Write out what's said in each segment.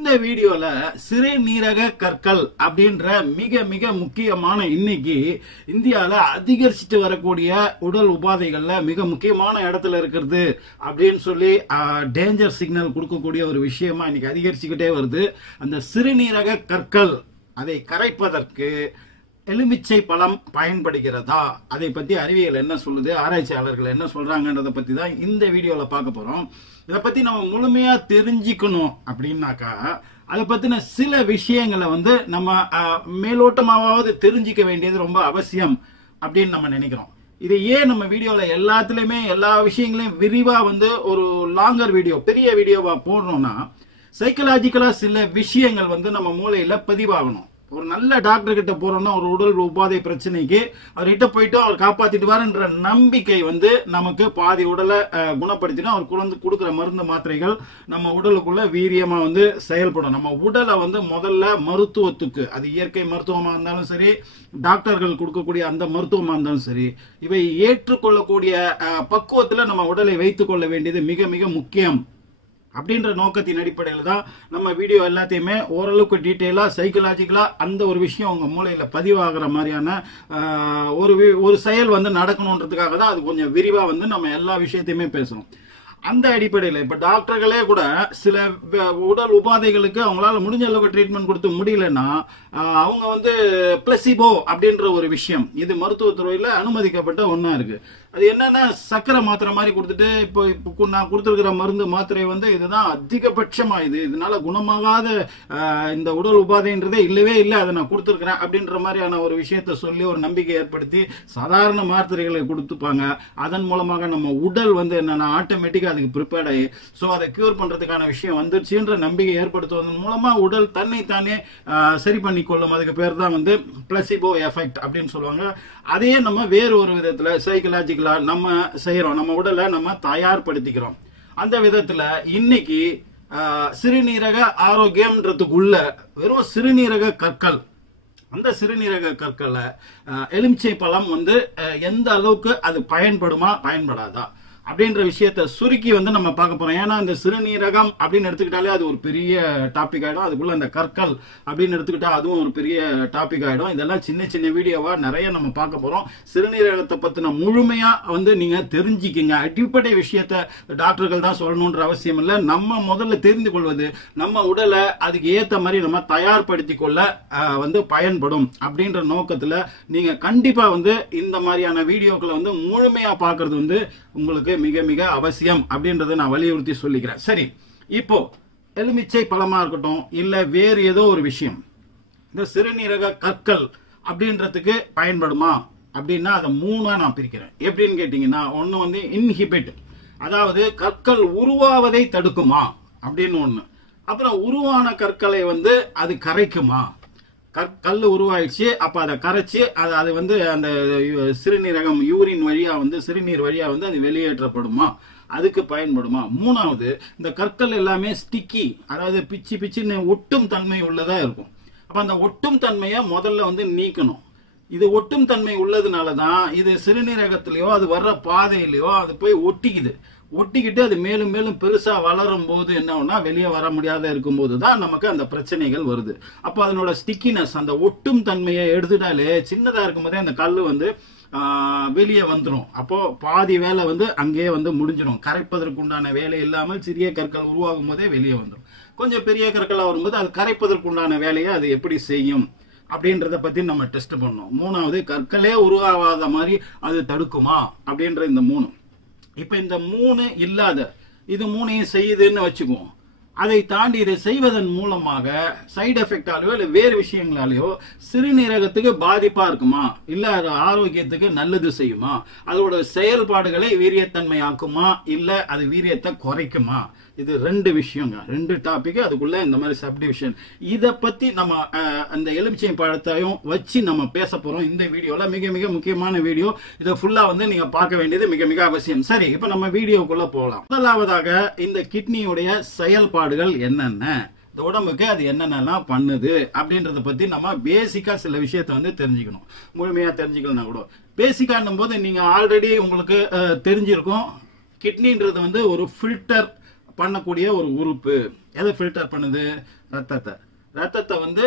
இந்த வீடியோல சிறுநீரக கற்கள் அப்படின்ற மிக மிக முக்கியமான இன்னைக்கு இந்தியால அதிகரிச்சுட்டு வரக்கூடிய உடல் உபாதைகள்ல மிக முக்கியமான இடத்துல இருக்கிறது அப்படின்னு சொல்லி டேஞ்சர் சிக்னல் கொடுக்கக்கூடிய ஒரு விஷயமா இன்னைக்கு அதிகரிச்சுக்கிட்டே வருது. அந்த சிறுநீரக கற்கள் அதை கரைப்பதற்கு எலுமிச்சை பழம் பயன்படுகிறதா, அதை பத்தி அறிவியல் என்ன சொல்லுது, ஆராய்ச்சியாளர்கள் என்ன சொல்றாங்கன்றத பத்தி தான் இந்த வீடியோல பார்க்க போறோம். இதை பத்தி நம்ம முழுமையா தெரிஞ்சுக்கணும் அப்படின்னாக்கா அதை பத்தின சில விஷயங்களை நம்ம மேலோட்டமாவது தெரிஞ்சிக்க வேண்டியது ரொம்ப அவசியம் அப்படின்னு நம்ம நினைக்கிறோம். இது ஏன் நம்ம வீடியோல எல்லாத்துலயுமே எல்லா விஷயங்களையும் விரிவா ஒரு லாங்கர் வீடியோ, பெரிய வீடியோவா போடுறோம்னா சைக்கலாஜிக்கலா சில விஷயங்கள் நம்ம மூளையில பதிவாகணும். ஒரு நல்ல டாக்டர் கிட்ட போறோம்னா ஒரு உடல் உபாதை பிரச்சனைக்கு அவர்கிட்ட போயிட்டு அவர் காப்பாத்திட்டு வாருன்ற நம்பிக்கை நமக்கு பாதி உடலை குணப்படுத்தினா அவர் கொடுக்கிற மருந்து மாத்திரைகள் நம்ம உடலுக்குள்ள வீரியமா செயல்படும். நம்ம உடலை முதல்ல மருத்துவத்துக்கு, அது இயற்கை மருத்துவமா இருந்தாலும் சரி, டாக்டர்கள் கொடுக்கக்கூடிய அந்த மருத்துவமா இருந்தாலும் சரி, இவை ஏற்றுக்கொள்ளக்கூடிய பக்குவத்துல நம்ம உடலை வைத்துக் கொள்ள வேண்டியது மிக மிக முக்கியம். அப்படின்ற நோக்கத்தின் அடிப்படையில் தான் நம்ம வீடியோ எல்லாத்தையுமே ஓரளவுக்கு டீட்டெயிலா சைக்கலாஜிக்கலா அந்த ஒரு விஷயம் உங்க மூளையில பதிவாகிற மாதிரியான ஒரு செயல் நடக்கணுன்றதுக்காக தான் அது கொஞ்சம் விரிவா நம்ம எல்லா விஷயத்தையுமே பேசணும். அந்த அடிப்படையில் இப்ப டாக்டர்களே கூட சில உடல் உபாதைகளுக்கு அவங்களால முடிஞ்ச அளவுக்கு ட்ரீட்மெண்ட் கொடுத்து முடியலன்னா அவங்க பிளசிபோ அப்படின்ற ஒரு விஷயம், இது மருத்துவத்துறையில அனுமதிக்கப்பட்ட ஒண்ணா இருக்கு. அது என்னன்னா சக்கரை மாத்திரை மாதிரி கொடுத்துட்டு இப்போ நான் கொடுத்துருக்கிற மருந்து மாத்திரை இதுதான் அதிகபட்சமா இதனால குணமாகாத இந்த உடல் உபாதைன்றதே இல்லவே இல்லை, அதை நான் கொடுத்துருக்கிறேன் அப்படின்ற மாதிரியான ஒரு விஷயத்த சொல்லி ஒரு நம்பிக்கை ஏற்படுத்தி சாதாரண மாத்திரைகளை கொடுத்துப்பாங்க. அதன் மூலமாக நம்ம உடல் என்னன்னா ஆட்டோமேட்டிக்கா அதுக்கு ப்ரிப்பேர்ட் ஆகி அதை கியூர் பண்றதுக்கான விஷயம் வந்துருச்சுன்ற நம்பிக்கை ஏற்படுத்துவதன் மூலமா உடல் தன்னை தானே சரி பண்ணி கொள்ளும். அதுக்கு பேர் தான் பிளசிபோ எஃபெக்ட் அப்படின்னு சொல்லுவாங்க. அதையே நம்ம வேறு ஒரு விதத்துல சைக்கலாஜிக்கலா நம்ம செய்யறோம், நம்ம உடலை நம்ம தயார்படுத்திக்கிறோம். அந்த விதத்துல இன்னைக்கு சிறுநீரக ஆரோக்கியம்ன்றதுக்குள்ள வெறும் சிறுநீரக கற்கள், அந்த சிறுநீரக கற்களை எலுமிச்சை பழம் எந்த அளவுக்கு அது பயன்படுமா பயன்படாதா அப்படின்ற விஷயத்த சுருக்கி நம்ம பார்க்க போறோம். ஏன்னா இந்த சிறுநீரகம் அப்படின்னு எடுத்துக்கிட்டாலே அது ஒரு பெரிய டாபிக் ஆயிடும். அதுக்குள்ள இந்த கற்கள் அப்படின்னு எடுத்துக்கிட்டா அதுவும் ஒரு பெரிய டாபிக் ஆயிடும். இதெல்லாம் சின்ன சின்ன வீடியோவா நிறைய நம்ம பார்க்க போறோம். சிறுநீரகத்தை பத்தின முழுமையா நீங்க தெரிஞ்சுக்கிங்க. அடிப்படை விஷயத்த டாக்டர்கள் தான் சொல்லணும்ன்ற அவசியம் இல்லை. நம்ம முதல்ல தெரிந்து கொள்வது நம்ம உடலை அதுக்கு ஏத்த மாதிரி நம்ம தயார்படுத்திக் கொள்ள பயன்படும் அப்படின்ற நோக்கத்துல நீங்க கண்டிப்பா இந்த மாதிரியான வீடியோக்களை முழுமையா பார்க்கறது உங்களுக்கு மிக மிக அவசியம் அப்படின்றத நான் வலியுறுத்தி சொல்லிக்கிறேன். சரி, இப்போ எலுமிச்சை பழமா இருக்கட்டும் இல்ல வேறு ஏதோ ஒரு விஷயம், இந்த சிறுநீரக கற்கள் அப்படின்றதுக்கு பயன்படுமா அப்படின்னா அதை மூணா நான் பிரிக்கிறேன். எப்படின்னு கேட்டீங்கன்னா, ஒண்ணு இன்ஹிபிட், அதாவது கற்கள் உருவாவதை தடுக்குமா அப்படின்னு ஒண்ணு. அப்புறம் உருவான கற்களை அது கரைக்குமா, கல் உருவாயிடுச்சு அப்ப அதை கரைச்சு அது அந்த சிறுநீரகம் யூரின் வழியா சிறுநீர் வழியா அது வெளியேற்றப்படுமா, அதுக்கு பயன்படுமா. மூணாவது, இந்த கற்கள் எல்லாமே ஸ்டிக்கி, அதாவது பிச்சு பிச்சுன்னு ஒட்டும் தன்மை உள்ளதா இருக்கும். அப்ப அந்த ஒட்டும் தன்மையை முதல்ல நீக்கணும். இது ஒட்டும் தன்மை உள்ளதுனாலதான் இது சிறுநீரகத்திலயோ அது வர்ற பாதையிலயோ அது போய் ஒட்டிக்கிட்டு அது மேலும் மேலும் பெருசா வளரும் போது என்ன வெளியே வர முடியாத இருக்கும் போதுதான் நமக்கு அந்த பிரச்சனைகள் வருது. அப்ப அதனோட ஸ்டிக்கினஸ், அந்த ஒட்டும் தன்மையை எடுத்துட்டாலே சின்னதா இருக்கும் போதே அந்த கல்லு வெளியே வந்துடும். அப்போ பாதி வேலை அங்கேயே முடிஞ்சிடும். கரைப்பதற்கு உண்டான வேலை இல்லாமல் சிறிய கற்கள் உருவாகும் போதே வெளியே வந்துடும். கொஞ்சம் பெரிய கற்களா வரும்போது அது கரைப்பதற்கு உண்டான வேலையை அது எப்படி செய்யும் அப்படின்றத பத்தி நம்ம டெஸ்ட் பண்ணோம். மூணாவது, கற்களே உருவாகாத மாதிரி அது தடுக்குமா அப்படின்ற இந்த மூணு. இப்ப இந்த மூணு இல்லாத இது மூணையும் செய்யுதுன்னு வச்சுக்குவோம். அதை தாண்டி இதை செய்வதன் மூலமாக சைடு எஃபெக்டாலேயோ இல்ல வேறு விஷயங்களாலேயோ சிறுநீரகத்துக்கு பாதிப்பா இருக்குமா, இல்ல அது ஆரோக்கியத்துக்கு நல்லது செய்யுமா, அதோட செயல்பாடுகளை வீரியத்தன்மை ஆக்குமா, இல்ல அது வீரியத்தை குறைக்குமா, இது ரெண்டு விஷயங்க, ரெண்டு டாபிக். அதுக்குள்ள இந்த மாதிரி சப்டிவிஷன். இத பத்தி நம்ம அந்த எலுமிச்சை பழத்தையும் வச்சு நம்ம பேச போறோம் இந்த வீடியோல. மிக மிக முக்கியமான வீடியோ. இதை ஃபுல்லா நீங்க பார்க்க வேண்டியது மிக மிக அவசியம். சரி, இப்ப நம்ம வீடியோக்குள்ள போகலாம். முதலாவதாக இந்த கிட்னியுடைய செயல்பாடுகள் என்னென்ன, இந்த உடம்புக்கு அது என்னென்னலாம் பண்ணுது அப்படின்றத பத்தி நம்ம பேசிக்கா சில விஷயத்த தெரிஞ்சுக்கணும். முழுமையா தெரிஞ்சுக்கலாம் கூட பேசிக்கான்னும் போது நீங்க ஆல்ரெடி உங்களுக்கு தெரிஞ்சிருக்கும். கிட்னின்றது ஒரு ஃபில்டர் பண்ணக்கூடிய ஒரு உறுப்பு. எதை ஃபில்டர் பண்ணுது, ரத்தத்தை வந்து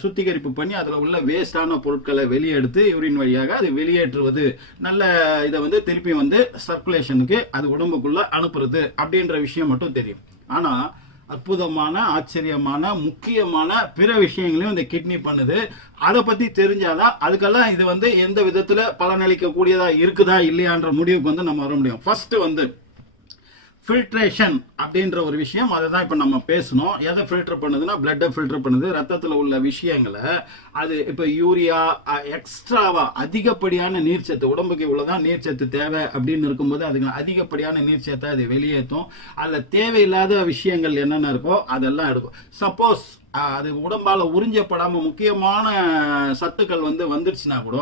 சுத்திகரிப்பு பண்ணி அதுல உள்ள வேஸ்டான பொருட்களை வெளியெடுத்து யூரின் வழியாக அது வெளியேற்றுவது, நல்ல இதை வந்து திருப்பி வந்து சர்க்குலேஷனுக்கு அது உடம்புக்குள்ள அனுப்புறது அப்படின்ற விஷயம் மட்டும் தெரியும். ஆனா அற்புதமான, ஆச்சரியமான, முக்கியமான பிற விஷயங்களையும் இந்த கிட்னி பண்ணுது. அதை பத்தி தெரிஞ்சாதான் அதுக்கெல்லாம் இது வந்து எந்த விதத்துல பலனளிக்க கூடியதா இருக்குதா இல்லையான்ற முடிவுக்கு வந்து நம்ம வர முடியும். ஃபர்ஸ்ட் வந்து ஃபில்ட்ரேஷன் அப்படின்ற ஒரு விஷயம், அதை தான் இப்போ நம்ம பேசணும். எதை ஃபில்டர் பண்ணுதுன்னா பிளட்டை ஃபில்டர் பண்ணுது. ரத்தத்தில் உள்ள விஷயங்களை அது இப்போ யூரியா எக்ஸ்ட்ராவா அதிகப்படியான நீர்ச்சத்து, உடம்புக்கு இவ்வளவுதான் நீர்ச்சத்து தேவை அப்படின்னு இருக்கும்போது அதுக்கு அதிகப்படியான நீர்ச்சத்தை அது வெளியேற்றும். அதில் தேவையில்லாத விஷயங்கள் என்னென்ன இருக்கோ அதெல்லாம் எடுக்கும். சப்போஸ் அது உடம்பால உறிஞ்சப்படாம முக்கியமான சத்துக்கள் வந்து வந்துருச்சுன்னா கூட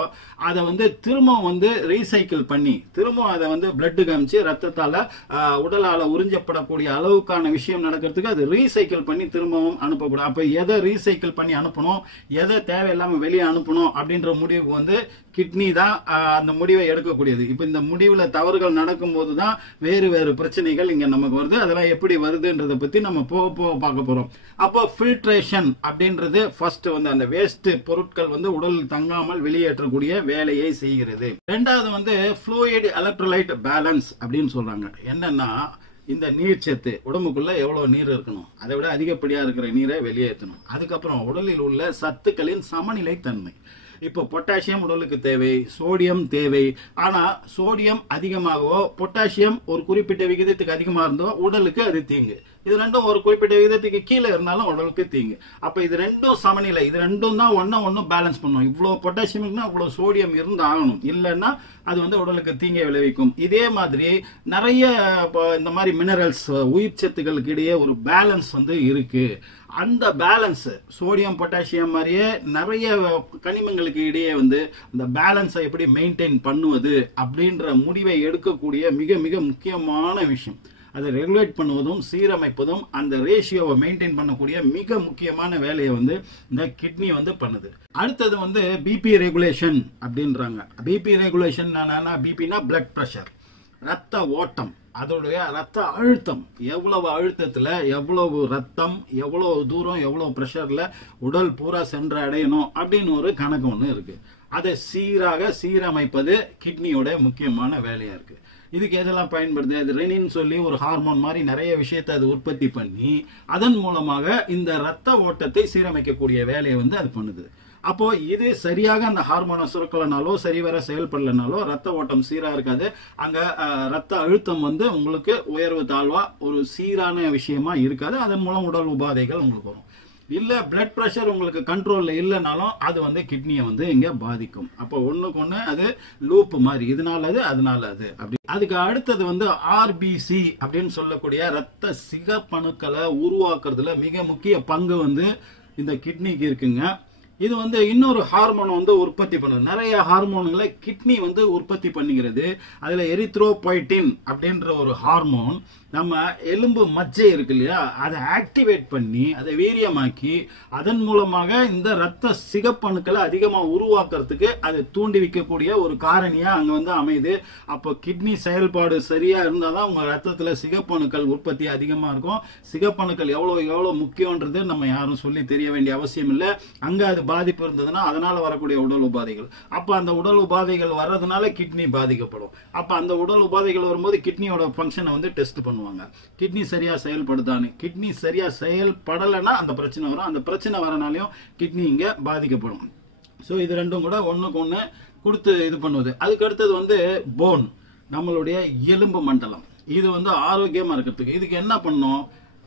அதை வந்து திரும்ப வந்து ரீசைக்கிள் பண்ணி திரும்ப அதை வந்து பிளட் காமிச்சு ரத்தத்தால உடலால உறிஞ்சப்படக்கூடிய அளவுக்கான விஷயம் நடக்கிறதுக்கு அது ரீசைக்கிள் பண்ணி திரும்பவும் அனுப்பக்கூடாது. அப்ப எதை ரீசைக்கிள் பண்ணி அனுப்பணும், எதை தேவையில்லாம வெளியே அனுப்பணும் அப்படின்ற முடிவுக்கு வந்து கிட்னி தான் அந்த முடிவை எடுக்கக்கூடியது. இப்ப இந்த முடிவுல தவறுகள் நடக்கும் போதுதான் வேறு வேறு பிரச்சனைகள் இங்க நமக்கு வருது. அதெல்லாம் எப்படி வருதுன்றதை பத்தி நம்ம போக போக பார்க்க போறோம். அப்போ ஃபில்ட்ரேஷன் அப்படின்றது ஃபர்ஸ்ட் வந்து அந்த வேஸ்ட் பொருட்கள் வந்து உடலில் தங்காமல் வெளியேற்றக்கூடிய வேலையை செய்கிறது. ரெண்டாவது வந்து ஃப்ளூயிட் எலக்ட்ரோலைட் பேலன்ஸ் அப்படின்னு சொல்றாங்க. என்னன்னா இந்த நீர்ச்சத்து உடம்புக்குள்ள எவ்வளவு நீர் இருக்கணும், அதை விட அதிகப்படியா இருக்கிற நீரை வெளியேற்றணும். அதுக்கப்புறம் உடலில் உள்ள சத்துக்களின் சமநிலை தன்மை. இப்போ பொட்டாசியம் உடலுக்கு தேவை, சோடியம் தேவை. ஆனா சோடியம் அதிகமாகவோ பொட்டாசியம் ஒரு குறிப்பிட்ட விகிதத்துக்கு அதிகமா இருந்தோ உடலுக்கு அது தீங்கு. இது ரெண்டும் ஒரு குறிப்பிட்ட விகிதத்துக்கு கீழே இருந்தாலும் உடலுக்கு தீங்கு. அப்ப இது ரெண்டும் சமநிலை, இது ரெண்டும் தான் ஒன்னு பேலன்ஸ் பண்ணும். இவ்வளவு பொட்டாசியம் இவ்வளவு சோடியம் இருந்து ஆகணும், இல்லைன்னா அது வந்து உடலுக்கு தீங்கை விளைவிக்கும். இதே மாதிரி நிறைய இந்த மாதிரி மினரல்ஸ் உயிர் சத்துக்களுக்கு இடையே ஒரு பேலன்ஸ் வந்து இருக்கு. அந்த பேலன்ஸ் சோடியம் பொட்டாசியம் மாதிரியே நிறைய கனிமங்களுக்கு இடையே வந்து அந்த பேலன்ஸை எப்படி மெயின்டைன் பண்ணுவது அப்படின்ற முடிவை எடுக்கக்கூடிய மிக மிக முக்கியமான விஷயம். அதை ரெகுலேட் பண்ணுவதும் சீரமைப்பதும் அந்த ரேஷியோவை மெயின்டைன் பண்ணக்கூடிய மிக முக்கியமான வேலையை வந்து இந்த கிட்னி வந்து பண்ணுது. அடுத்தது வந்து பிபி ரெகுலேஷன் அப்படின்றாங்க. பிபி ரெகுலேஷன் பிபினா பிளட் பிரஷர், ரத்த ஓட்டம், அதோடைய ரத்த அழுத்தம், எவ்வளவு அழுத்தத்துல எவ்வளவு ரத்தம் எவ்வளவு தூரம் எவ்வளவு பிரஷர்ல உடல் பூரா சென்று அடையணும் அப்படின்னு ஒரு கணக்கு ஒண்ணு இருக்கு. அதை சீராக சீரமைப்பது கிட்னியோட முக்கியமான வேலையா இருக்கு. இதுக்கு எதெல்லாம் பயன்படுது, அது ரெனின் சொல்லி ஒரு ஹார்மோன் மாதிரி நிறைய விஷயத்தை அது உற்பத்தி பண்ணி அதன் மூலமாக இந்த ரத்த ஓட்டத்தை சீரமைக்கக்கூடிய வேலையை வந்து அது பண்ணுது. அப்போ இது சரியாக அந்த ஹார்மோனை சுரக்கலனாலோ சரிவர செயல்படலனாலோ ரத்த ஓட்டம் சீரா இருக்காது. அங்க ரத்த அழுத்தம் வந்து உங்களுக்கு உயர்வு தாழ்வா ஒரு சீரான விஷயமா இருக்காது. அதன் மூலம் உடல் உபாதைகள் உங்களுக்கு வரும். இல்ல பிளட் பிரஷர் உங்களுக்கு கண்ட்ரோல்ல இல்லைனாலும் அது வந்து கிட்னியை வந்து இங்க பாதிக்கும். அப்போ ஒண்ணுக்கு ஒண்ணு அது லூப் மாதிரி, இதனால அது அதனால அது அப்படி. அதுக்கு அடுத்தது வந்து ஆர்பிசி அப்படின்னு சொல்லக்கூடிய ரத்த சிகப்பணுக்களை உருவாக்குறதுல மிக முக்கிய பங்கு வந்து இந்த கிட்னிக்கு இருக்குங்க. இது வந்து இன்னொரு ஹார்மோன் வந்து உற்பத்தி பண்ணுது. நிறைய ஹார்மோன்களை கிட்னி வந்து உற்பத்தி பண்ணுகிறது. அதுல எரித்ரோபொய்டின் அப்படின்ற ஒரு ஹார்மோன் நம்ம எலும்பு மஜ்ஜை இருக்கு இல்லையா, அதை ஆக்டிவேட் பண்ணி அதை வீரியமாக்கி அதன் மூலமாக இந்த ரத்த சிகப்பணுக்களை அதிகமா உருவாக்குறதுக்கு அது தூண்டி வைக்கக்கூடிய ஒரு காரணியா அங்க வந்து அமையுது. அப்போ கிட்னி செயல்பாடு சரியா இருந்தாதான் உங்க ரத்தத்துல சிகப்பணுக்கள் உற்பத்தி அதிகமா இருக்கும். சிகப்பணுக்கள் எவ்வளவு முக்கியம்ன்றது நம்ம யாரும் சொல்லி தெரிய வேண்டிய அவசியம் இல்லை. அங்க அது பாதிப்பு இருந்ததுன்னா அதனால வரக்கூடிய உடல் உபாதைகள், அப்ப அந்த உடல் உபாதைகள் வர்றதுனால கிட்னி பாதிக்கப்படும். அப்ப அந்த உடல் உபாதைகள் வரும்போது கிட்னியோட ஃபங்க்ஷனை வந்து டெஸ்ட் பண்ணுவாங்க. கிட்னி சரியா செயல்படுதான்னு. கிட்னி சரியா செயல்படலைன்னா அந்த பிரச்சனை வரும். அந்த பிரச்சனை வரனாலையும் கிட்னி இங்க பாதிக்கப்படும். சோ இது ரெண்டும் கூட ஒண்ணுக்கு ஒண்ணு கொடுத்து இது பண்ணுவது. அதுக்கு அடுத்தது வந்து போன், நம்மளுடைய எலும்பு மண்டலம். இது வந்து ஆரோக்கியமா இருக்கிறதுக்கு இதுக்கு என்ன பண்ணும்,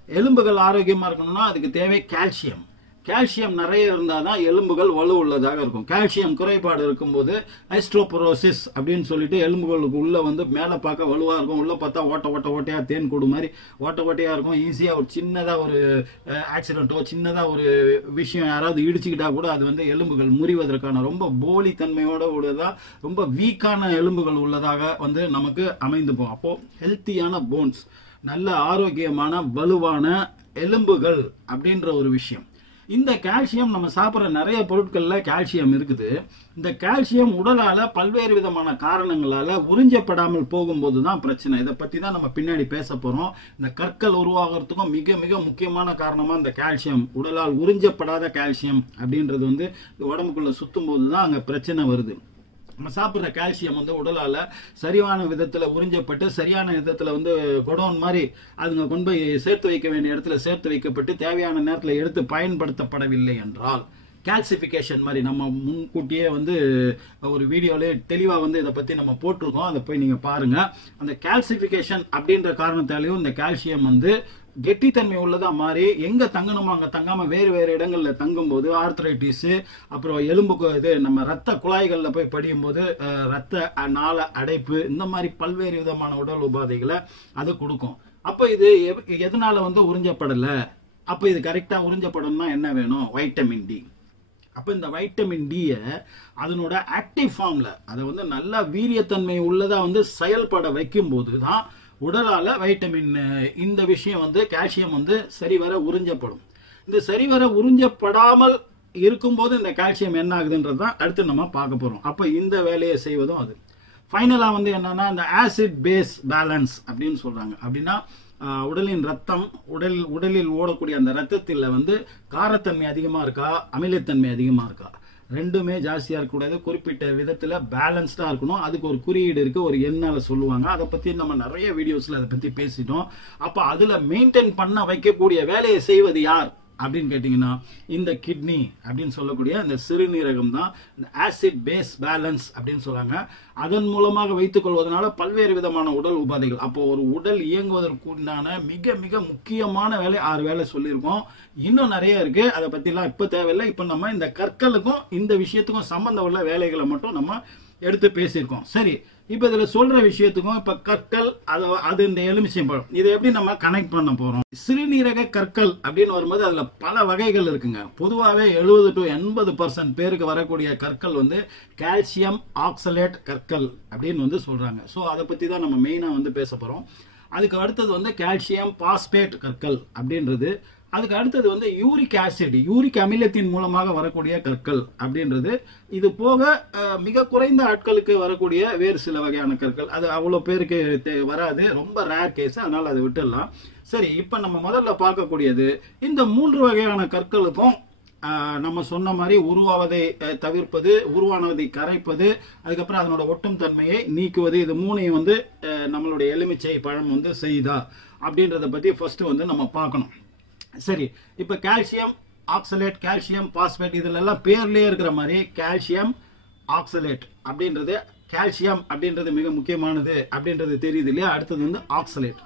எலும்புகள் ஆரோக்கியமா இருக்கணும்னா அதுக்கு தேவை கால்சியம். கால்சியம் நிறைய இருந்தாதான் எலும்புகள் வலு உள்ளதாக இருக்கும். கால்சியம் குறைபாடு இருக்கும்போது ஆஸ்டியோபோரோசிஸ் அப்படின்னு சொல்லிட்டு எலும்புகளுக்கு உள்ள வந்து மேல பார்க்க வலுவா இருக்கும், உள்ள பார்த்தா ஓட்டையா தேன் கூடு மாதிரி ஓட்டையா இருக்கும். ஈஸியா ஒரு சின்னதா ஒரு ஆக்சிடென்ட்டோ சின்னதா ஒரு விஷயம் யாராவது இடிச்சுக்கிட்டா கூட அது வந்து எலும்புகள் முறிவதற்கான ரொம்ப போலி தன்மையோட உள்ளதா ரொம்ப வீக்கான எலும்புகள் உள்ளதாக வந்து நமக்கு அமைந்து போகும். அப்போ ஹெல்த்தியான போன்ஸ், நல்ல ஆரோக்கியமான வலுவான எலும்புகள் அப்படின்ற ஒரு விஷயம். இந்த கால்சியம் நம்ம சாப்பிட்ற நிறைய பொருட்கள்ல கால்சியம் இருக்குது. இந்த கால்சியம் உடலால பல்வேறு விதமான காரணங்களால உறிஞ்சப்படாமல் போகும்போது தான் பிரச்சனை. இதை பத்தி தான் நம்ம பின்னாடி பேச போறோம். இந்த கற்கள் உருவாகிறதுக்கும் மிக மிக முக்கியமான காரணமா இந்த கால்சியம், உடலால் உறிஞ்சப்படாத கால்சியம் அப்படின்றது வந்து உடம்புக்குள்ள சுத்தும் போது தான் அங்க பிரச்சனை வருது. நம்ம சாப்பிட்ற கால்சியம் வந்து உடலால சரியான விதத்துல உறிஞ்சப்பட்டு சரியான விதத்துல வந்து குடோன் மாதிரி அதுங்க கொண்டு போய் சேர்த்து வைக்க வேண்டிய இடத்துல சேர்த்து வைக்கப்பட்டு தேவையான நேரத்தில் எடுத்து பயன்படுத்தப்படவில்லை என்றால் கால்சிபிகேஷன் மாதிரி நம்ம முன்கூட்டியே வந்து ஒரு வீடியோல தெளிவா வந்து இதை பத்தி நம்ம போட்டிருக்கோம். அதை போய் நீங்க பாருங்க. அந்த கால்சிபிகேஷன் அப்படின்ற காரணத்தாலையும் இந்த கால்சியம் வந்து கெட்டித்தன்மை உள்ளதா மாறி எங்க தங்கணுமோ அங்க தங்காம வேறு வேறு இடங்கள்ல தங்கும் போது ஆர்த்ரைட்டிஸ், அப்புறம் எலும்புக்கு இது நம்ம ரத்த குழாய்கள்ல போய் படியும் போது ரத்த நாள அடைப்பு, இந்த மாதிரி பல்வேறு விதமான உடல் உபாதைகளை அது கொடுக்கும். அப்ப இது எதனால வந்து உறிஞ்சப்படல? அப்ப இது கரெக்டா உறிஞ்சப்படணும்னா என்ன வேணும்? Vitamin D. அப்ப இந்த வைட்டமின் டி அதனோட ஆக்டிவ் ஃபார்ம்ல அதை வந்து நல்லா வீரியத்தன்மை உள்ளதா வந்து செயல்பட வைக்கும் போதுதான் உடலால வைட்டமின் இந்த விஷயம் வந்து கால்சியம் வந்து சரிவர உறிஞ்சப்படும். இந்த சரிவர உறிஞ்சப்படாமல் இருக்கும்போது இந்த கால்சியம் என்ன ஆகுதுன்றது தான் அடுத்து நம்ம பார்க்க போறோம். அப்ப இந்த வேலையை செய்வதும் அது ஃபைனலா வந்து என்னன்னா இந்த ஆசிட் பேஸ் பேலன்ஸ் அப்படின்னு சொல்றாங்க. அப்படின்னா உடலின் ரத்தம் உடலில் ஓடக்கூடிய அந்த ரத்தத்தில் வந்து காரத்தன்மை அதிகமா இருக்கா, அமிலத்தன்மை அதிகமா இருக்கா, ரெண்டுமே ஜாஸ்தியா இருக்கக்கூடாது. குறிப்பிட்ட விதத்துல பேலன்ஸ்டா இருக்கணும். அதுக்கு ஒரு குறியீடு இருக்கு, ஒரு எண்ணால சொல்லுவாங்க. அதை பத்தி நம்ம நிறைய வீடியோஸ்ல அதை பத்தி பேசிட்டோம். அப்ப அதுல மெயின்டைன் பண்ண வைக்கக்கூடிய வேலையை செய்வது யார் அப்படின்னு கேட்டீங்கன்னா இந்த கிட்னி அப்படின்னு சொல்லக்கூடிய இந்த சிறுநீரகம் தான் இந்த ஆசிட் பேஸ் பேலன்ஸ் அப்படின்னு சொல்றாங்க. அதன் மூலமாக வைத்துக் கொள்வதனால பல்வேறு விதமான உடல் உபாதைகள். அப்போ ஒரு உடல் இயங்குவதற்கு உண்டான மிக மிக முக்கியமான வேலை 6 வேலை சொல்லியிருக்கோம். இன்னும் நிறைய இருக்கு. அதை பத்திலாம் இப்ப தேவையில்லை. இப்ப நம்ம இந்த கற்களுக்கும் இந்த விஷயத்துக்கும் சம்பந்தம் உள்ள வேலைகளை மட்டும் நம்ம எடுத்து பேசியிருக்கோம். சரி, இப்ப இதுல சொல்ற விஷயத்துக்கும் இப்ப கற்கள் அது இந்த எலுமிச்சம்பழம் இதை எப்படி நம்ம கனெக்ட் பண்ண போறோம்? சிறுநீரக கற்கள் அப்படின்னு வரும்போது அதுல பல வகைகள் இருக்குங்க. பொதுவாகவே 70 to 80% பேருக்கு வரக்கூடிய கற்கள் வந்து கால்சியம் ஆக்சலேட் கற்கள் அப்படின்னு வந்து சொல்றாங்க. சோ அதை பத்தி தான் நம்ம மெயினா வந்து பேச போறோம். அதுக்கு அடுத்தது வந்து கால்சியம் பாஸ்பேட் கற்கள் அப்படின்றது. அதுக்கு அடுத்தது வந்து யூரிக் ஆசிட், யூரிக் அமிலத்தின் மூலமாக வரக்கூடிய கற்கள் அப்படின்றது. இது போக மிக குறைந்த ஆட்களுக்கு வரக்கூடிய வேறு சில வகையான கற்கள். அது அவ்வளவு பேருக்கு வராது, ரொம்ப ரேர் கேஸ், அதனால அதை விட்டுடலாம். சரி, இப்ப நம்ம முதல்ல பார்க்கக்கூடியது இந்த 3 வகையான கற்களுக்கும் நம்ம சொன்ன மாதிரி உருவாவதை தவிர்ப்பது, உருவானதை கரைப்பது, அதுக்கப்புறம் அதனோட ஒட்டும் தன்மையை நீக்குவது, இது 3ஐயும் வந்து நம்மளுடைய எலுமிச்சை பழம் வந்து செய்தா அப்படின்றத பத்தி ஃபர்ஸ்ட் வந்து நம்ம பார்க்கணும். சரி, இப்ப கால்சியம் ஆக்சலேட், கால்சியம் பாஸ்பேட் இதுல எல்லாம் பேர்லயே இருக்கிற மாதிரி கால்சியம் ஆக்சலேட் அப்படின்றது, கால்சியம் அப்படின்றது மிக முக்கியமானது அப்படின்றது தெரியுது இல்லையா? அடுத்தது வந்து ஆக்சலேட்.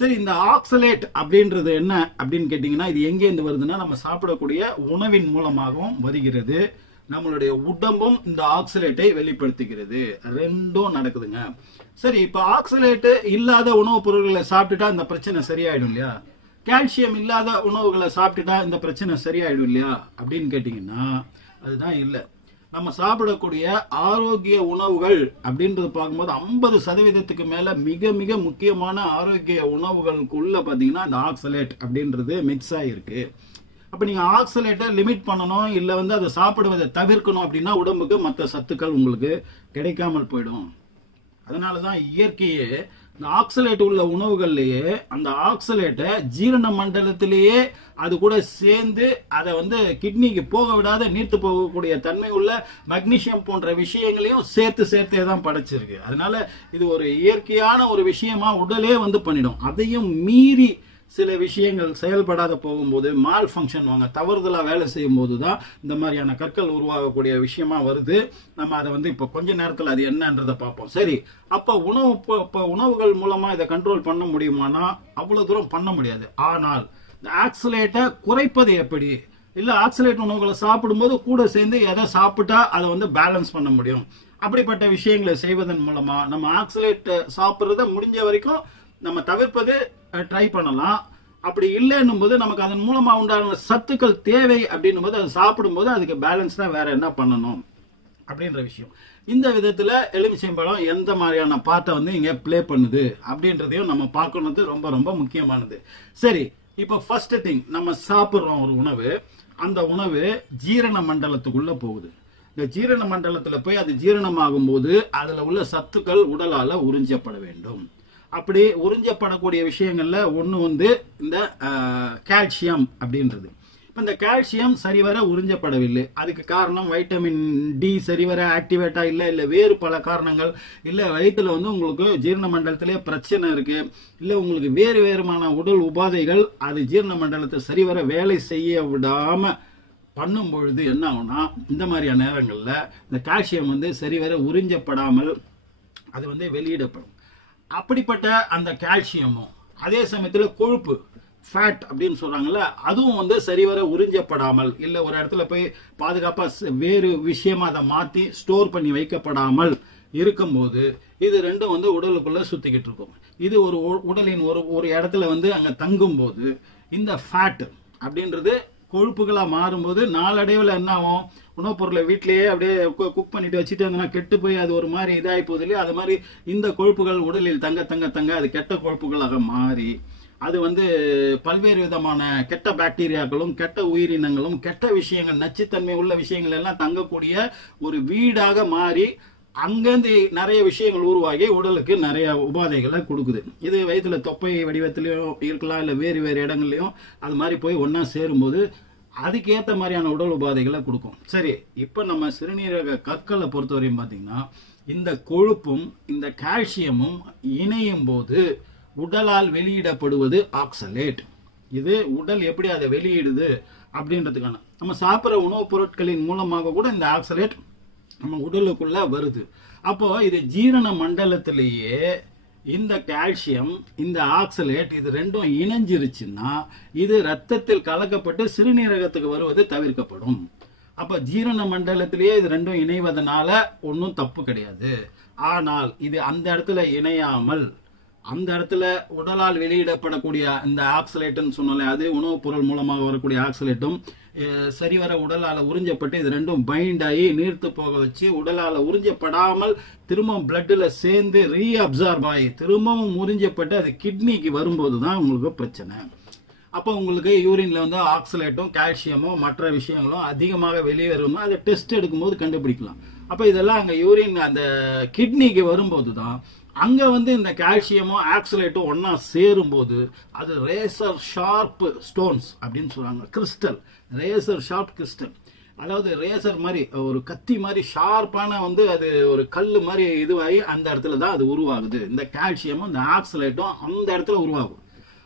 சரி, இந்த ஆக்சலேட் அப்படின்றது என்ன அப்படின்னு கேட்டீங்கன்னா இது எங்கேருந்து வருதுன்னா நம்ம சாப்பிடக்கூடிய உணவின் மூலமாகவும் வருகிறது. நம்மளுடைய உடம்பும் இந்த ஆக்சலேட்டை வெளிப்படுத்துகிறது. ரெண்டும் நடக்குதுங்க. சரி, இப்ப ஆக்சலேட் இல்லாத உணவுப் பொருட்களை சாப்பிட்டுட்டா இந்த பிரச்சனை சரியாயிடும் இல்லையா? கால்சியம் இல்லாத உணவுகளை சாப்பிட்டுட்டா இந்த பிரச்சனை சரியாயிடும் இல்லையா அப்படின்னு கேட்டீங்கன்னா அதுதான் இல்லை. நம்ம சாப்பிடக்கூடிய ஆரோக்கிய உணவுகள் அப்படின்றது பார்க்கும்போது 50% மேல மிக மிக முக்கியமான ஆரோக்கிய உணவுகளுக்குள்ள பாத்தீங்கன்னா இந்த ஆக்சலேட் அப்படின்றது மிக்ஸ் ஆகிருக்கு. அப்ப நீங்க ஆக்சலேட்டை லிமிட் பண்ணணும், இல்ல வந்து அதை சாப்பிடுவதை தவிர்க்கணும் அப்படின்னா உடம்புக்கு மற்ற சத்துக்கள் உங்களுக்கு கிடைக்காமல் போயிடும். அதனாலதான் இயற்கையே இந்த ஆக்சலேட் உள்ள உணவுகள்லயே அந்த ஆக்சலேட்டை ஜீரண மண்டலத்திலேயே அது கூட சேர்ந்து அதை வந்து கிட்னிக்கு போக விடாத நீர்த்து போகக்கூடிய தன்மை உள்ள மக்னீசியம் போன்ற விஷயங்களையும் சேர்த்தே தான் படைச்சிருக்கு. அதனால இது ஒரு இயற்கையான ஒரு விஷயமா உடலே வந்து பண்ணிடும். அதையும் மீறி சில விஷயங்கள் செயல்படாத போகும்போது மால் ஃபங்க்ஷன் வாங்க தவறுதலா வேலை செய்யும் போதுதான் இந்த மாதிரியான கற்கள் உருவாகக்கூடிய விஷயமா வருது. நம்ம அதை வந்து இப்ப கொஞ்ச நேரத்தில் அது என்னன்றதை பார்ப்போம். சரி, அப்ப உணவுகள் மூலமா இதை கண்ட்ரோல் பண்ண முடியுமானா அவ்வளவு தூரம் பண்ண முடியாது. ஆனால் இந்த ஆக்சலேட்டை குறைப்பது எப்படி? இல்ல ஆக்சலேட் உணவுகளை சாப்பிடும்போது கூட சேர்ந்து எதை சாப்பிட்டா அதை வந்து பேலன்ஸ் பண்ண முடியும். அப்படிப்பட்ட விஷயங்களை செய்வதன் மூலமா நம்ம ஆக்சலேட் சாப்பிடுறத முடிஞ்ச வரைக்கும் நம்ம தவிர்ப்பது ட்ரை பண்ணலாம். அப்படி இல்லைன்னும் போது நமக்கு அதன் மூலமா உண்டான சத்துக்கள் தேவை அப்படின்னும் போது அதை சாப்பிடும்போது அதுக்கு பேலன்ஸ்டா வேற என்ன பண்ணணும் அப்படின்ற விஷயம். இந்த விதத்துல எலுமிச்சம்பழம் எந்த மாதிரியான பார்ட்டை வந்து இங்க பிளே பண்ணுது அப்படின்றதையும் நம்ம பார்க்கறது ரொம்ப ரொம்ப முக்கியமானது. சரி, இப்ப ஃபர்ஸ்ட் திங் நம்ம சாப்பிடுறோம் ஒரு உணவு. அந்த உணவு ஜீரண மண்டலத்துக்குள்ள போகுது. இந்த ஜீரண மண்டலத்துல போய் அது ஜீரணமாகும் போது அதுல உள்ள சத்துக்கள் உடலால உறிஞ்சப்பட வேண்டும். அப்படி உறிஞ்சப்படக்கூடிய விஷயங்கள்ல ஒண்ணு வந்து இந்த கால்சியம் அப்படின்றது. இப்ப இந்த கால்சியம் சரிவர உறிஞ்சப்படவில்லை. அதுக்கு காரணம் வைட்டமின் டி சரிவர ஆக்டிவேட்டா இல்ல வேறு பல காரணங்கள், இல்ல வயிற்றுல வந்து உங்களுக்கு ஜீரண மண்டலத்திலே பிரச்சனை இருக்கு, இல்ல உங்களுக்கு வேறு வேறுமான உடல் உபாதைகள் அது ஜீரண மண்டலத்தை சரிவர வேலை செய்ய விடாம பண்ணும் பொழுது என்ன ஆகும்னா, இந்த மாதிரியான நேரங்கள்ல இந்த கால்சியம் வந்து சரிவர உறிஞ்சப்படாமல் அது வந்து வெளியிடப்படும். அப்படிப்பட்ட அந்த கால்சியமும் அதே சமயத்துல கொழுப்பு ஃபேட் அப்படின்னு சொல்றாங்கல்ல, அதுவும் வந்து சரிவர உறிஞ்சப்படாமல் இல்ல ஒரு இடத்துல போய் பாதுகாப்பா வேறு விஷயமா அதை மாத்தி ஸ்டோர் பண்ணி வைக்கப்படாமல் இருக்கும்போது இது ரெண்டும் வந்து உடலுக்குள்ள சுத்திக்கிட்டு இருக்கும். இது ஒரு உடலின் ஒரு இடத்துல வந்து அங்க தங்கும் போது இந்த ஃபேட் அப்படின்றது கொழுப்புகளா மாறும்போது நாளடைவில் என்ன ஆகும், உணவுப் பொருளை வீட்டிலேயே அப்படியே குக் பண்ணிட்டு வச்சுட்டு இருந்தோம்னா கெட்டு போய் அது ஒரு மாதிரி இதாகி போகுது இல்லையா, அது மாதிரி இந்த கொழுப்புகள் உடலில் தங்க தங்க தங்க அது கெட்ட கொழுப்புகளாக மாறி அது வந்து பல்வேறு விதமான கெட்ட பாக்டீரியாக்களும் கெட்ட உயிரினங்களும் கெட்ட விஷயங்கள் நச்சுத்தன்மை உள்ள விஷயங்கள் எல்லாம் தங்கக்கூடிய ஒரு வீடாக மாறி அங்கேருந்து நிறைய விஷயங்கள் உருவாகி உடலுக்கு நிறைய உபாதைகளை கொடுக்குது. இது வயிற்றுல தொப்பை வடிவத்திலையும் இருக்கலாம், இல்லை வேறு வேறு இடங்கள்லையும் அது மாதிரி போய் ஒன்னா சேரும்போது அதுக்கேற்ற மாதிரியான உடல் உபாதைகளை கொடுக்கும். சரி, இப்போ நம்ம சிறுநீரக கற்களை பொறுத்தவரையும் பார்த்தீங்கன்னா இந்த கொழுப்பும் இந்த கால்சியமும் இணையும் போது உடலால் வெளியிடப்படுவது ஆக்சலேட். இது உடல் எப்படி அதை வெளியிடுது அப்படின்றதுக்கான நம்ம சாப்பிட்ற உணவுப் பொருட்களின் மூலமாக கூட இந்த ஆக்சலேட் நம்ம உடலுக்குள்ள வருது. அப்போ இது ஜீரண மண்டலத்திலேயே இந்த கால்சியம் இந்த ஆக்சலேட் இது ரெண்டும் இணைஞ்சிருச்சுன்னா இது ரத்தத்தில் கலக்கப்பட்டு சிறுநீரகத்துக்கு வருவது தவிர்க்கப்படும். அப்ப ஜீரண மண்டலத்திலேயே இது ரெண்டும் இணைவதனால ஒன்றும் தப்பு கிடையாது. ஆனால் இது அந்த இடத்துல இணையாமல் அந்த இடத்துல உடலால் வெளியிடப்படக்கூடிய இந்த ஆக்சலேட்னு சொன்னாலே அது உணவுப் பொருள் மூலமாக வரக்கூடிய ஆக்சலேட்டும் சரிவர உடலால் உறிஞ்சப்பட்டு இது ரெண்டும் பைண்ட் ஆகி நீர்த்து போக வச்சு உடலால் உறிஞ்சப்படாமல் திரும்பவும் பிளட்டில் சேர்ந்து ரீஅப்சார்ப் ஆகி திரும்பவும் உறிஞ்சப்பட்டு அது கிட்னிக்கு வரும்போது தான் உங்களுக்கு பிரச்சனை. அப்போ உங்களுக்கு யூரின்ல வந்து ஆக்சலேட்டும் கால்சியமும் மற்ற விஷயங்களும் அதிகமாக வெளியேறும். அதை டெஸ்ட் எடுக்கும்போது கண்டுபிடிக்கலாம். அப்போ இதெல்லாம் அங்கே யூரின் அந்த கிட்னிக்கு வரும்போது தான் அங்க வந்து இந்த கால்சியமும் ஆக்சலேட்டும் ஒன்னா சேரும்போது அது ரேசர் ஷார்ப் ஸ்டோன்ஸ் அப்படின்னு சொல்றாங்க. கிறிஸ்டல், ரேசர் ஷார்ப் கிறிஸ்டல், அதாவது ரேசர் மாதிரி ஒரு கத்தி மாதிரி ஷார்ப்பான வந்து அது ஒரு கல் மாதிரி இதுவாகி அந்த இடத்துல தான் அது உருவாகுது. இந்த கால்சியமும் இந்த ஆக்சலேட்டும் அந்த இடத்துல உருவாகும்.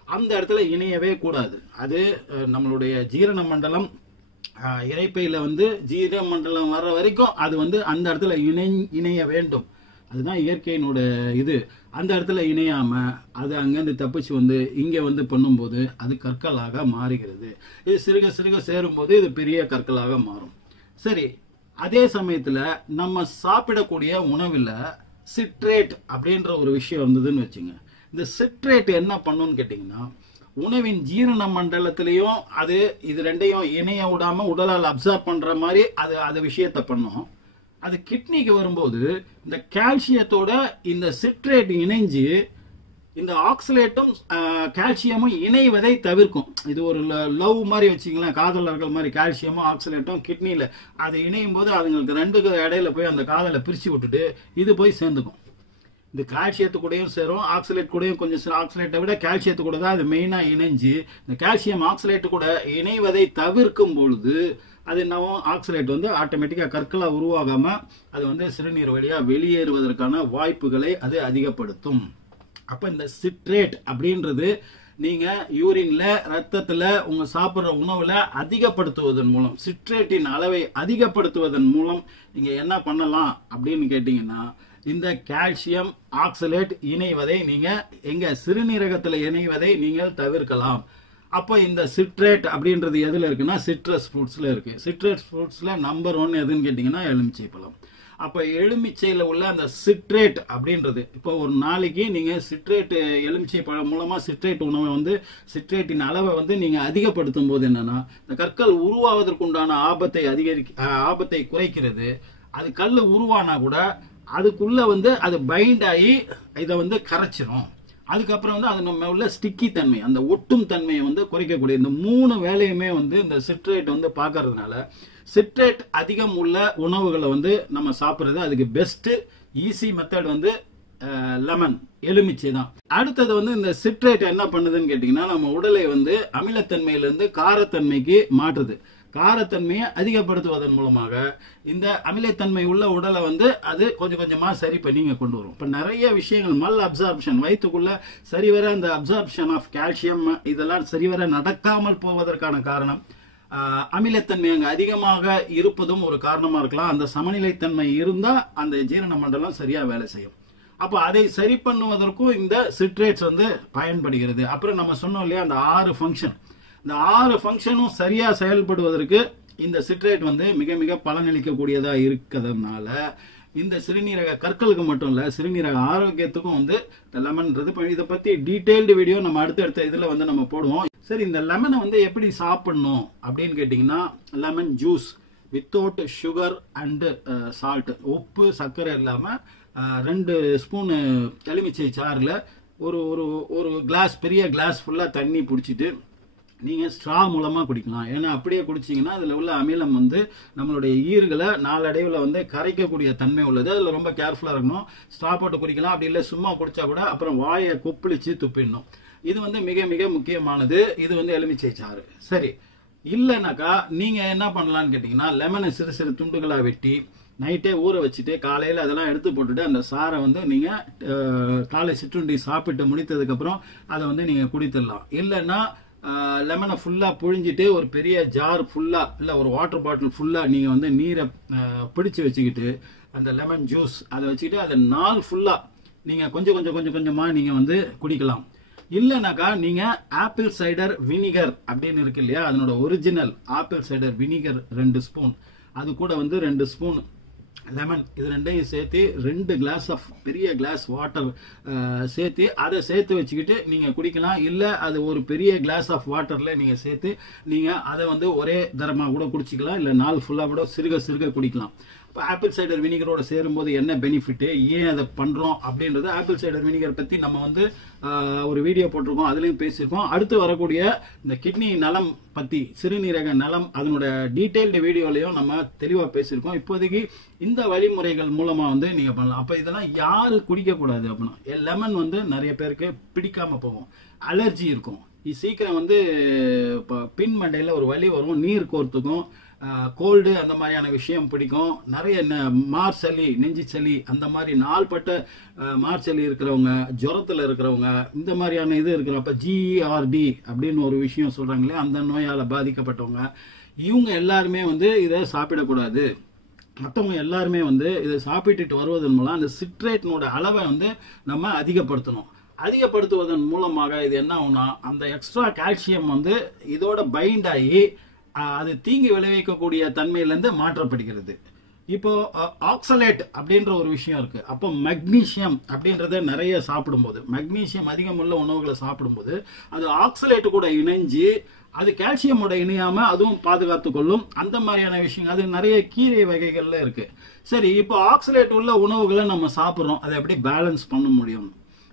அந்த இடத்துல இணையவே கூடாது. அது நம்மளுடைய ஜீரண மண்டலம் இறைப்பையில வந்து ஜீரண மண்டலம் வர்ற வரைக்கும் அது வந்து அந்த இடத்துல இணைய வேண்டும். அதுதான் இயற்கையினோட இது. அந்த இடத்துல இணையாம அது அங்கேருந்து தப்பிச்சு வந்து இங்க வந்து பண்ணும்போது அது கற்களாக மாறுகிறது. இது சிறுக சிறுக சேரும்போது இது பெரிய கற்களாக மாறும். சரி, அதே சமயத்துல நம்ம சாப்பிடக்கூடிய உணவுல சிட்ரேட் அப்படின்ற ஒரு விஷயம் இருந்ததுன்னு வச்சுங்க. இந்த சிட்ரேட் என்ன பண்ணுன்னு கேட்டீங்கன்னா உணவின் ஜீரண மண்டலத்திலையும் அது இது ரெண்டையும் இணைய விடாம உடலால் அப்சார்ப் பண்ற மாதிரி அது விஷயத்த பண்ணும். அது கிட்னிக்கு வரும்போது இந்த கால்சியத்தோட இந்த சிட்ரேட் இணைஞ்சு இந்த ஆக்சலேட்டும் கால்சியமும் இணைவதை தவிர்க்கும். இது ஒரு லவ் மாதிரி வச்சுக்கலாம், காதலர்கள் மாதிரி கால்சியமும் ஆக்சலேட்டும் கிட்னியில அது இணையும் போது அதுங்களுக்கு ரெண்டுக்கு இடையில போய் அந்த காதலை பிரிச்சு விட்டுட்டு இது போய் சேர்ந்துக்கும். இந்த கால்சியத்து கூடயும் சேரும், ஆக்சலேட் கூடயும் கொஞ்சம் ஆக்சலேட்டை விட கால்சியத்து கூட தான் அது மெயினா இணைஞ்சு இந்த கால்சியம் ஆக்சலேட்டு கூட இணைவதை தவிர்க்கும் பொழுது அது என்னவோ ஆக்சலேட் வந்து ஆட்டோமேட்டிக்கா கற்களா உருவாகாம அது வந்து சிறுநீர் வழியா வெளியேறுவதற்கான வாய்ப்புகளை அது அதிகப்படுத்தும். அப்ப இந்த சிட்ரேட் அப்படின்றது நீங்க யூரின்ல ரத்தத்துல உங்க சாப்பிடுற உணவுல அதிகப்படுத்துவதன் மூலம் சிட்ரேட்டின் அளவை அதிகப்படுத்துவதன் மூலம் நீங்க என்ன பண்ணலாம் அப்படின்னு கேட்டீங்கன்னா இந்த கால்சியம் ஆக்சலேட் இணைவதை நீங்க எங்க சிறுநீரகத்துல இணைவதை நீங்கள் தவிர்க்கலாம். அப்போ இந்த சிட்ரேட் அப்படின்றது எதுல இருக்குன்னா சிட்ரஸ் ஃப்ரூட்ஸ்ல இருக்கு. சிட்ரஸ் ஃப்ரூட்ஸ்ல நம்பர் 1 எதுன்னு கேட்டீங்கன்னா எலுமிச்சை பழம். அப்ப எலுமிச்சையில உள்ள அந்த சிட்ரேட் அப்படின்றது இப்போ ஒரு நாளைக்கு நீங்க சிட்ரேட் எலுமிச்சை பழம் மூலமா சிட்ரேட் உணவை வந்து சிட்ரேட்டின் அளவை வந்து நீங்க அதிகப்படுத்தும் போது என்னன்னா இந்த கற்கள் உருவாவதற்குண்டான ஆபத்தை குறைக்கிறது. அது கல் உருவானா கூட அதுக்குள்ள வந்து அது பைண்ட் ஆகி இதை வந்து கரைச்சிரும். அதுக்கப்புறம் வந்து அது நம்ம உள்ள ஸ்டிக்கி தன்மை, அந்த ஒட்டும் தன்மையை வந்து குறைக்கக்கூடிய இந்த 3 வேலையுமே வந்து இந்த சிட்ரேட் வந்து பார்க்கறதுனால சிட்ரேட் அதிகம் உள்ள உணவுகளை வந்து நம்ம சாப்பிட்றது அதுக்கு பெஸ்ட் ஈஸி மெத்தட் வந்து லெமன், எலுமிச்சை தான். அடுத்தது வந்து இந்த சிட்ரேட் என்ன பண்ணுதுன்னு கேட்டீங்கன்னா நம்ம உடலை வந்து அமிலத்தன்மையிலிருந்து காரத்தன்மைக்கு மாற்றுது. காரத்தன்மையை அதிகப்படுத்துவதன் மூலமாக இந்த அமிலத்தன்மை உள்ள உடலை வந்து அது கொஞ்சம் கொஞ்சமா சரி பண்ணி கொண்டு வரும். இப்ப நிறைய விஷயங்கள் மல் அப்சார்ப்ஷன், வயிற்றுக்குள்ள சரிவர அந்த அப்சார்ப்ஷன் ஆஃப் கால்சியம் இதெல்லாம் சரிவர நடக்காமல் போவதற்கான காரணம் அமிலத்தன்மை அங்க அதிகமாக இருப்பதும் ஒரு காரணமா இருக்கலாம். அந்த சமநிலைத்தன்மை இருந்தா அந்த ஜீரண மண்டலம் சரியா வேலை செய்யும். அப்ப அதை சரி பண்ணுவதற்கும் இந்த சிட்ரேட்ஸ் வந்து பயன்படுகிறது. அப்புறம் நம்ம சொன்னோம் இல்லையா அந்த 6 ஃபங்க்ஷன், இந்த 6 ஃபங்க்ஷனும் சரியா செயல்படுவதற்கு இந்த சிட்ரேட் வந்து மிக மிக பலனளிக்கக்கூடியதா இருக்கிறதுனால இந்த சிறுநீரக கற்களுக்கு மட்டும் இல்ல சிறுநீரக ஆரோக்கியத்துக்கும் வந்து இந்த லெமன்ன்றது. இதை பத்தி டீடைல்டு வீடியோ நம்ம அடுத்தடுத்த இதுல வந்து நம்ம போடுவோம். சரி, இந்த லெமனை வந்து எப்படி சாப்பிடணும் அப்படின்னு கேட்டீங்கன்னா lemon juice without sugar and salt, உப்பு சர்க்கரை இல்லாம 2 ஸ்பூன் எலுமிச்சை சாறுல ஒரு ஒரு ஒரு கிளாஸ், பெரிய கிளாஸ் ஃபுல்லா தண்ணி பிடிச்சிட்டு நீங்க ஸ்ட்ரா மூலமா குடிக்கலாம். ஏன்னா அப்படியே குடிச்சீங்கன்னா அதுல உள்ள அமிலம் வந்து நம்மளுடைய ஈறுகளை நாளடைவில் வந்து கரைக்கக்கூடிய தன்மை உள்ளது. அதுல ரொம்ப கேர்ஃபுல்லா இருக்கணும். ஸ்ட்ரா போட்டு குடிக்கலாம், அப்படி இல்லை சும்மா குடிச்சா கூட அப்புறம் வாயை கொப்பளிச்சு துப்பிடணும். இது வந்து மிக மிக முக்கியமானது. இது வந்து எலுமிச்சை சாறு. சரி, இல்லைனாக்கா நீங்க என்ன பண்ணலாம்னு கேட்டீங்கன்னா லெமனை சிறு சிறு துண்டுகளா வெட்டி நைட்டே ஊற வச்சுட்டு காலையில் அதெல்லாம் எடுத்து போட்டுட்டு அந்த சாரை வந்து நீங்கள் காலை சிற்றுண்டி சாப்பிட்டு முடித்ததுக்கு அப்புறம் அதை வந்து நீங்கள் குடித்துடலாம். இல்லைன்னா லெமனை ஃபுல்லாக புழிஞ்சிட்டு ஒரு பெரிய ஜார் ஃபுல்லாக இல்லை ஒரு வாட்டர் பாட்டில் ஃபுல்லாக நீங்கள் வந்து நீரை பிடிச்சி வச்சுக்கிட்டு அந்த லெமன் ஜூஸ் அதை வச்சுக்கிட்டு அதை நாள் ஃபுல்லாக நீங்கள் கொஞ்சம் கொஞ்சம் கொஞ்சம் கொஞ்சமாக நீங்கள் வந்து குடிக்கலாம். இல்லைனாக்கா நீங்கள் ஆப்பிள் சைடர் வினிகர் அப்படின்னு இருக்கு இல்லையா, அதனோட original apple cider vinegar 2 spoon, அது கூட வந்து 2 ஸ்பூன் லெமன், இது ரெண்டையும் சேர்த்து 2 கிளாஸ் ஆஃப் பெரிய கிளாஸ் வாட்டர் சேர்த்து அதை சேர்த்து வச்சுக்கிட்டு நீங்கள் குடிக்கலாம். இல்லை அது ஒரு பெரிய கிளாஸ் ஆஃப் வாட்டரில் நீங்கள் சேர்த்து நீங்கள் அதை வந்து ஒரே தரமாக கூட குடிச்சிக்கலாம். இல்லை நாள் ஃபுல்லாக கூட சிறுக சிறுக குடிக்கலாம். இப்போ ஆப்பிள் சைடர் வினிகரோட சேரும்போது என்ன பெனிஃபிட்டு, ஏன் அதை பண்ணுறோம் அப்படின்றது ஆப்பிள் சைடர் வினிகர் பற்றி நம்ம வந்து ஒரு வீடியோ போட்டிருக்கோம், அதுலேயும் பேசியிருக்கோம். அடுத்து வரக்கூடிய இந்த கிட்னி நலம் பற்றி, சிறுநீரக நலம், அதனோட டீட்டெயில்டு வீடியோலையும் நம்ம தெளிவாக பேசியிருக்கோம். இப்போதைக்கு இந்த வழிமுறைகள் மூலமாக வந்து நீங்கள் பண்ணலாம். அப்போ இதெல்லாம் யாரு குடிக்கக்கூடாது அப்படின்னா, லெமன் வந்து நிறைய பேருக்கு பிடிக்காமல் போகும், அலர்ஜி இருக்கும், சீக்கிரம் வந்து இப்போ பின் மண்டையில் ஒரு வலி வரும், நீர் கோர்த்துக்கும், கோல்டு அந்த மாதிரியான விஷயம் பிடிக்கும். நிறைய மார்சளி, நெஞ்சு சளி, அந்த மாதிரி நாள்பட்ட மார்சளி இருக்கிறவங்க, ஜுரத்தில் இருக்கிறவங்க, இந்த மாதிரியான இது இருக்கிறப்ப ஜிஆர்டி அப்படின்னு ஒரு விஷயம் சொல்றாங்களே, அந்த நோயால் பாதிக்கப்பட்டவங்க, இவங்க எல்லாருமே வந்து இதை சாப்பிடக்கூடாது. மற்றவங்க எல்லாருமே வந்து இதை சாப்பிட்டுட்டு வருவதன் மூலம் அந்த சிட்ரேட்டினோட அளவை வந்து நம்ம அதிகப்படுத்தணும். அதிகப்படுத்துவதன் மூலமாக இது என்ன ஆகும்னா அந்த எக்ஸ்ட்ரா கால்சியம் வந்து இதோட பைண்ட் ஆகி அது தீங்கு விளைவிக்கக்கூடிய தன்மையிலிருந்து மாற்றப்படுகிறது. இப்போ ஆக்சலேட் அப்படின்ற ஒரு விஷயம் இருக்கு. அப்போ மக்னீசியம் அப்படின்றத நிறைய சாப்பிடும்போது, மக்னீசியம் அதிகம் உள்ள உணவுகளை சாப்பிடும்போது அது ஆக்சலேட் கூட இணைஞ்சு அது கால்சியமோட இணையாம அதுவும் பாதுகாத்து கொள்ளும். அந்த மாதிரியான விஷயம் அது நிறைய கீரை வகைகள்ல இருக்கு. சரி, இப்போ ஆக்சலேட் உள்ள உணவுகளை நம்ம சாப்பிட்றோம், அதை எப்படி பேலன்ஸ் பண்ண முடியும்?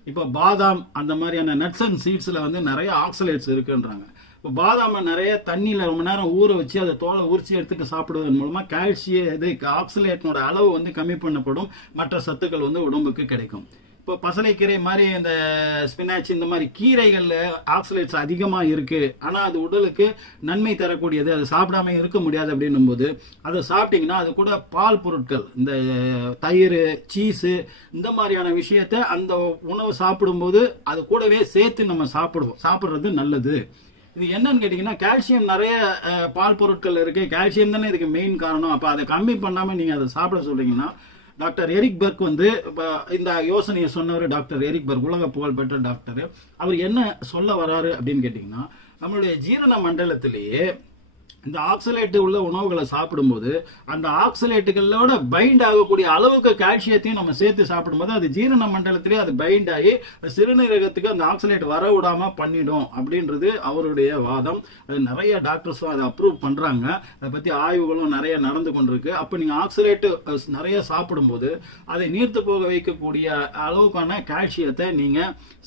இப்போ பாதாம் அந்த மாதிரியான நட்ஸ் அண்ட் சீட்ஸ்ல வந்து நிறைய ஆக்சலேட்ஸ் இருக்குன்றாங்க. இப்போ பாதாமை நிறைய தண்ணியில் ரொம்ப நேரம் ஊற வச்சு அதை தோலை உரிச்சி எடுத்துட்டு சாப்பிடுவதன் மூலமா கால்சியம் இது ஆக்சலேட்டினோட அளவு வந்து கம்மி பண்ணப்படும், மற்ற சத்துக்கள் வந்து உடம்புக்கு கிடைக்கும். இப்போ பசலைக்கீரை மாதிரி இந்த ஸ்பினாச் இந்த மாதிரி கீரைகள்ல ஆக்சலேட்ஸ் அதிகமா இருக்கு, ஆனா அது உடலுக்கு நன்மை தரக்கூடியது, அது சாப்பிடாம இருக்க முடியாது அப்படின்னும் போது அதை சாப்பிட்டீங்கன்னா அது கூட பால் பொருட்கள், இந்த தயிர், சீஸு, இந்த மாதிரியான விஷயத்த அந்த உணவு சாப்பிடும்போது அது கூடவே சேர்த்து நம்ம சாப்பிடுறது நல்லது. இது என்னன்னு கேட்டீங்கன்னா கால்சியம் நிறைய பால் பொருட்கள் இருக்கு, கால்சியம் தானே இதுக்கு மெயின் காரணம். அப்ப அதை கம்மி பண்ணாம நீங்க அதை சாப்பிட சொல்றீங்கன்னா, டாக்டர் எரிக் பர்க் வந்து இந்த யோசனையை சொன்னவர் டாக்டர் எரிக் பர்க், உலக புகழ்பெற்ற டாக்டர். அவர் என்ன சொல்ல வராரு அப்படின்னு கேட்டீங்கன்னா, நம்மளுடைய ஜீரண மண்டலத்திலேயே இந்த ஆக்சலேட் உள்ள உணவுகளை சாப்பிடும்போது அந்த ஆக்சலேட்டுகளோட பைண்ட் ஆகக்கூடிய அளவுக்கு கால்சியத்தையும் நம்ம சேர்த்து சாப்பிடும்போது அது ஜீரண மண்டலத்திலே அது பைண்ட் ஆகி சிறுநீரகத்துக்கு அந்த ஆக்சலேட் வர விடாம பண்ணிடும் அப்படின்றது அவருடைய வாதம். அது நிறைய டாக்டர்ஸும் அதை அப்ரூவ் பண்றாங்க. அதை பத்தி ஆய்வுகளும் நிறைய நடந்து கொண்டிருக்கு. அப்ப நீங்க ஆக்சலேட் நிறைய சாப்பிடும்போது அதை நீர்த்து போக வைக்கக்கூடிய அளவுக்கான கால்சியத்தை நீங்க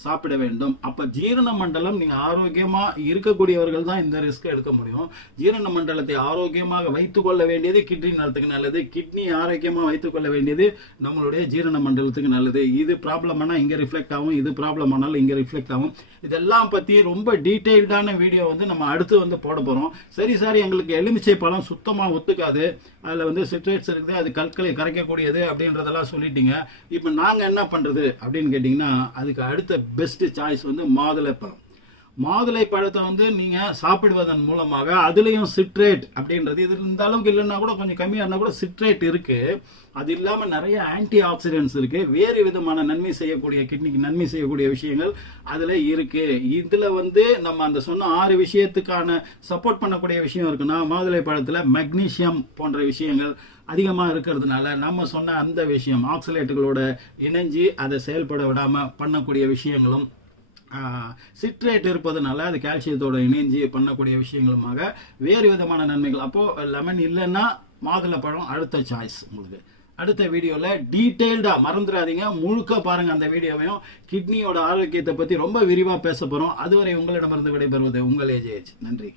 சாப்பிட வேண்டும். அப்ப ஜீரண மண்டலம் நீங்க ஆரோக்கியமா இருக்கக்கூடியவர்கள் தான் இந்த ரிஸ்க் எடுக்க முடியும். ஜீரண மண்டலத்தை ஆரோக்கியமாக வைத்துக் கொள்ள வேண்டியது கிட்னி நலத்துக்கு நல்லது. கிட்னி ஆரோக்கியமா வைத்துக் கொள்ள வேண்டியது நம்மளுடைய ஜீரண மண்டலத்துக்கு நல்லது. இது ப்ராப்ளம் ஆனா இங்க ரிஃப்ளெக்ட் ஆகும், இது ப்ராப்ளம் ஆனாலும் இங்க ரிஃப்ளெக்ட் ஆகும். இதெல்லாம் பத்தி ரொம்ப டீடைல்டான வீடியோ நம்ம அடுத்து போட போறோம். சரி சார், எங்களுக்கு எலுமிச்சை பழம் சுத்தமா ஒத்துக்காது, அதுல சிட்ரேட்ஸ் இருக்குது, அது கற்களை கரைக்கக்கூடியது அப்படின்றதெல்லாம் சொல்லிட்டீங்க. இப்ப நாங்க என்ன பண்றது அப்படின்னு கேட்டீங்கன்னா, அதுக்கு அடுத்த பெஸ்ட் சாய்ஸ் மாதுளை பழம். மாதுளை பழத்தை நீங்க சாப்பிடுவதன் மூலமாக அதுலயும் சிட்ரேட் அப்படின்றது இது இந்த அளவுக்கு இல்லைன்னா கூட கொஞ்சம் கம்மியா இருந்தா கூட சிட்ரேட் இருக்கு. அது இல்லாம நிறைய ஆன்டி ஆக்சிடென்ட்ஸ் இருக்கு. வேறு விதமான நன்மை செய்யக்கூடிய கிட்னிக்கு நன்மை செய்யக்கூடிய விஷயங்கள் அதுல இருக்கு. இதுல நம்ம அந்த சொன்ன 6 விஷயத்துக்கான சப்போர்ட் பண்ணக்கூடிய விஷயம் இருக்குன்னா, மாதுளை பழத்துல மெக்னீசியம் போன்ற விஷயங்கள் அதிகமா இருக்கிறதுனால நம்ம சொன்ன அந்த விஷயம் ஆக்சலேட்டுகளோட இணைஞ்சு அதை செயல்பட விடாம பண்ணக்கூடிய விஷயங்களும், சிட்ரேட் இருப்பதனால அது கால்சியத்தோட இணைஞ்சி பண்ணக்கூடிய விஷயங்களுமாக வேறு விதமான நன்மைகள். அப்போ லெமன் இல்லைன்னா மாதுளை பழம் அடுத்த சாய்ஸ். உங்களுக்கு அடுத்த வீடியோல டீடைல்டா மறந்துடாதீங்க, முழுக்க பாருங்க அந்த வீடியோவையும். கிட்னியோட ஆரோக்கியத்தை பத்தி ரொம்ப விரிவா பேச போறோம். அதுவரை உங்களிடமிருந்து விடைபெறுவது உங்கள் AJH. நன்றி.